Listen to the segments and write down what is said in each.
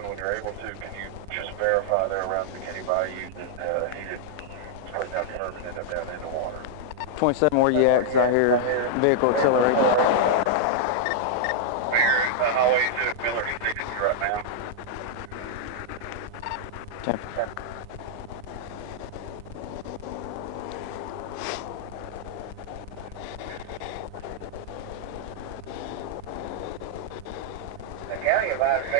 When you're able to, can you just verify there around McKinney Bayou that he didn't split down curb and end up down in the water? 27, where you at? Because I hear vehicle accelerate. We're the highway to Miller Station right now. Tampa. The county advised me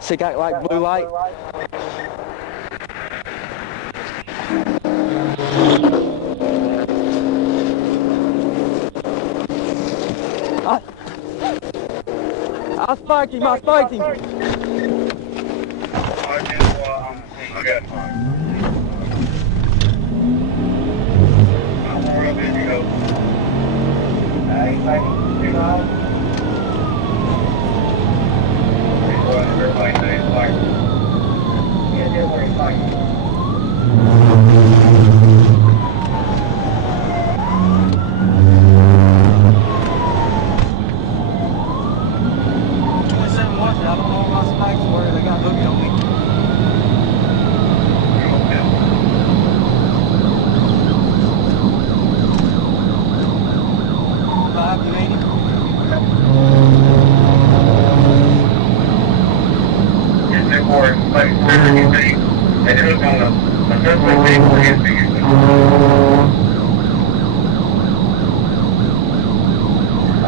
See, got like blue light. I spiked him, I spiked him.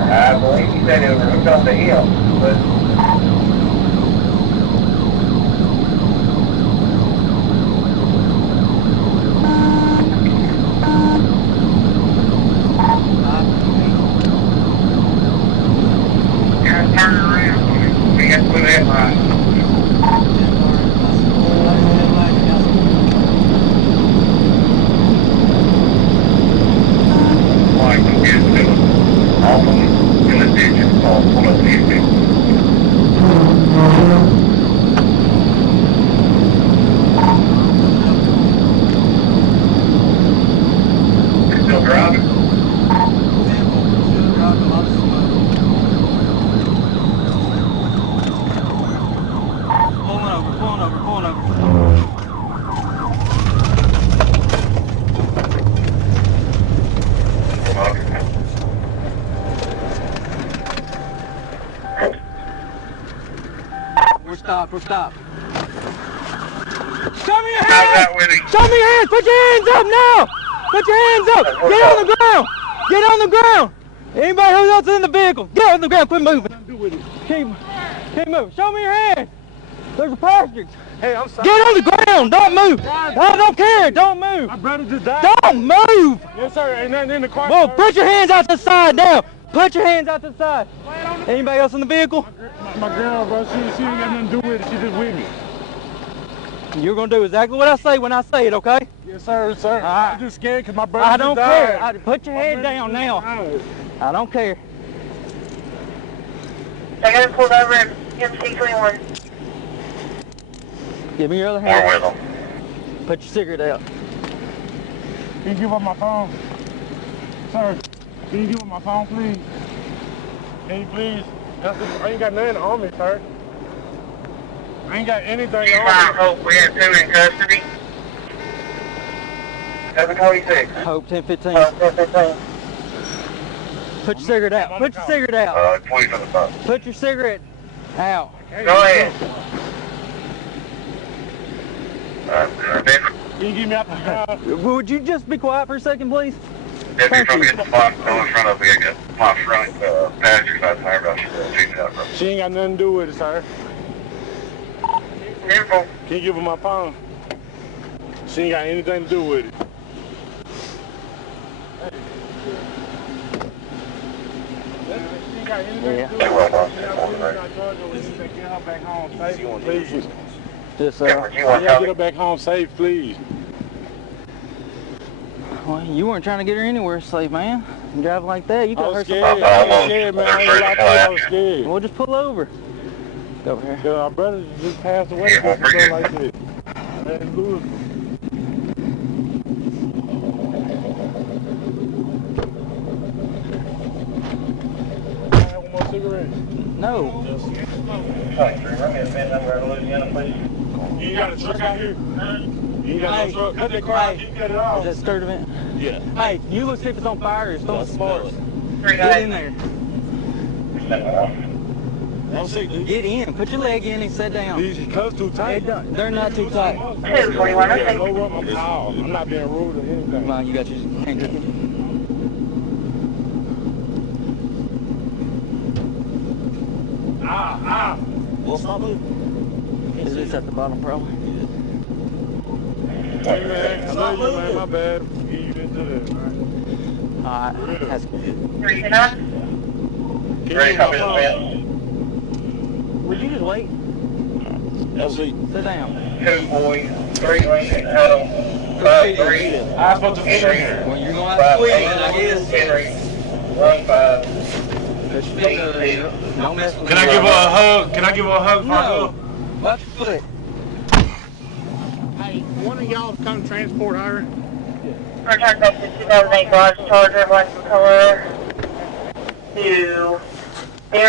I believe he said it was hooked up to him, but turn around. We got to put that right. Still driving? Pulling over. We're stopped. Show me your hands! Show me your hands! Put your hands up now! Put your hands up! Get on the ground! Get on the ground! Anybody who else is in the vehicle, get on the ground, quit moving. Keep moving. Show me your hands! There's a passenger. Hey, I'm sorry. Get on the ground. Don't move. I don't care. Don't move. My brother just died. Don't move. Yes, sir. Ain't nothing in the car. Well, sir. put your hands out to the side now. Put your hands out to the side. Anybody else in the vehicle? My girl, bro, she ain't got nothing to do with it. She just with me. You're going to do exactly what I say when I say it, okay? Yes, sir, sir. Right. I'm just scared because my brother I don't just care. died. Put your head down now. I don't care. I got pulled over at MC21. Give me your other We're hand. with them. Put your cigarette out. Can you give up my phone? Sir, can you give up my phone, please? Can you please? I ain't got nothing on me, sir. I ain't got anything on me. Hope we have 2 in custody. 726. Hope 1015. 1015. Put your cigarette out. Put your cigarette out. Police on the bus. Put your cigarette out. Go ahead. Can you give me out the car? Would you just be quiet for a second, please? Deputy from getting the spot in front of me. I got my front passenger side tire about changing out. She ain't got nothing to do with it, sir. Careful. Can you give her my phone? She ain't got anything to do with it. She ain't got anything to do with it. Get her back home safe, please. Just, Yeah, get her back home safe, please. well, you weren't trying to get her anywhere safe, man. You drive like that, you I could was hurt scared, somebody. I was scared, man. I ain't gonna lie to you, I was scared. Well, just pull over. Go over here. Our brother just passed away Yeah, because of pretty stuff like this. That's Louisville. I have one more cigarette. No. You ain't got a truck out here? You ain't got no truck? Cut that car out, you cut it off. Is that stirred event? Yeah. Hey, you look see if it's on fire or it's throwing sparks. 3 Get in guys. there. I'm sick, dude. Get in. Put your leg in and sit down. These cuffs too tight. They're not too tight. 241, okay. I'm not being rude or anything. Come on, you got your handkerchief. What's up, dude? It's at the bottom, probably. Hey, man, I love you, man. My bad. Get you into that, man. Alright, that's good. 329. Ready, copy this, man. Would you just wait? That's sweet. Sit down. 2 boys, 3 Lincoln, Adam, 5 3. I was supposed to finish here. Well, you're going to have to squeeze it, I guess. Henry, 1 5. Don't mess with Can I give her a hug? Can I give her a hug? No. Watch your foot. Hey, one of y'all come transport her. Return back to 2008 Dodge Charger, black in color, to